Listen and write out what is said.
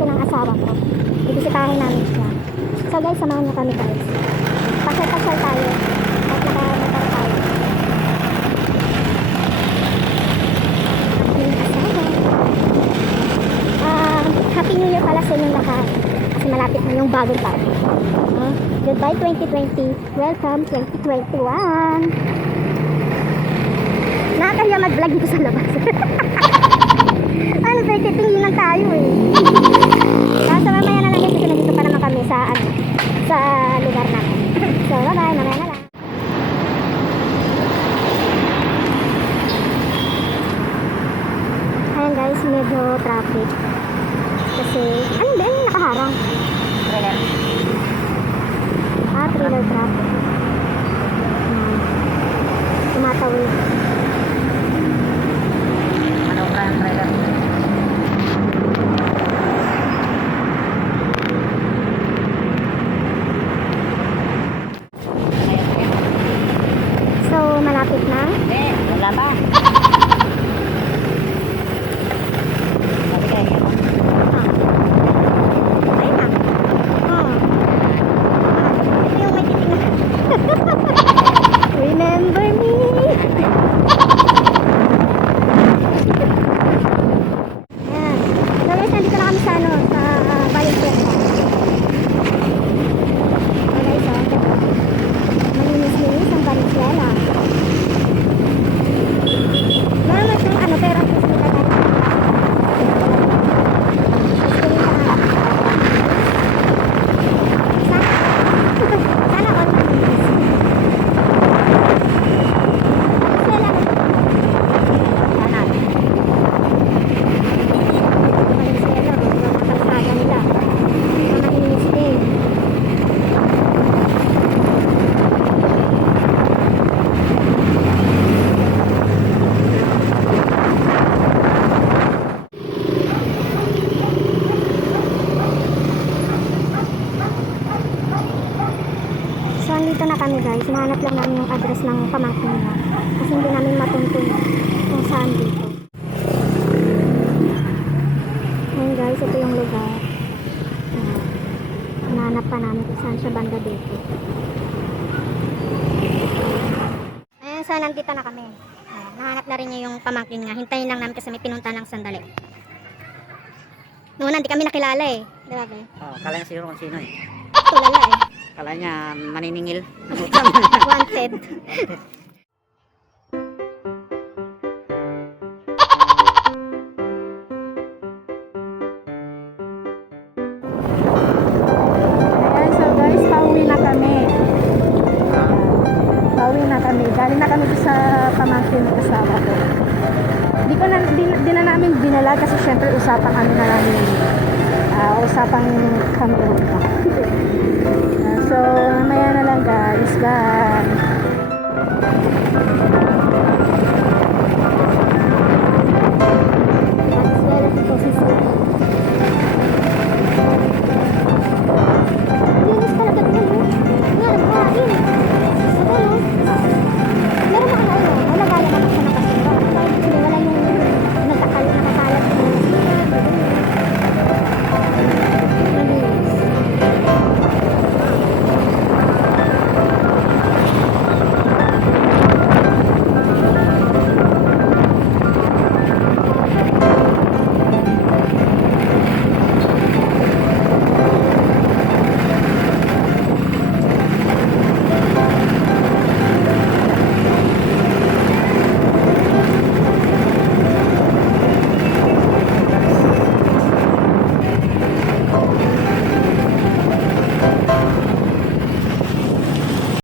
ko ng asawa ko. Bibisitahin namin siya. So guys, samahan niyo kami guys. Pasyal-pasyal tayo. At nakamotor tayo. Uh, Happy New Year pala sa inyong lahat. Kasi malapit na yung bagong taon. Uh, goodbye 2020. Welcome 2021 nakakahiya mag-vlog dito sa labas. ano ba, titingin lang tayo eh. Kaso mamaya na lang kasi nandito pa naman kami sa ano, sa lugar namin. So, bye-bye, mamaya na lang. Ayan guys, medyo traffic. Kasi, ano ba yung nakaharang? Trailer. Ah, trailer traffic. Hmm. Tumatawid. Ano ka ang trailer? So, malapit na. Hindi, wala pa. Sabi ka, yun. Ayun na. Oh. Ah, ito yung may titingnan. Remember me. Ayan. So guys, nandito na kami sa ano, sa uh, Valenzuela. So guys, oh, ito. Malinis-linis ang Valenzuela. Wala naman siyang ano, pero at least may kagaya. Sana, sana all malinis. Valenzuela na Sana. Valenzuela, yung mga kalsada nila. Mga malinis din. So, andito na kami guys. Hinahanap lang namin yung address ng pamangkin niya. Kasi hindi namin matuntun kung saan dito. Ayun guys, ito yung lugar. Uh, hinahanap pa namin kung saan siya banda dito. Ayun, so nandito na kami. Ayan, nahanap na rin niya yung pamangkin niya. Hintayin lang namin kasi may pinunta lang sandali. Noon, hindi kami nakilala eh. Grabe. Oh, kala niya siguro kung sino eh. Tulala eh. Kala niya maniningil. Wanted. Kami. Galing na kami sa pamangkin ng asawa ko. Di na, di, na namin dinala kasi syempre usapan kami na namin. Uh, usapan kami. Ah, so, mamaya na lang guys. Bye.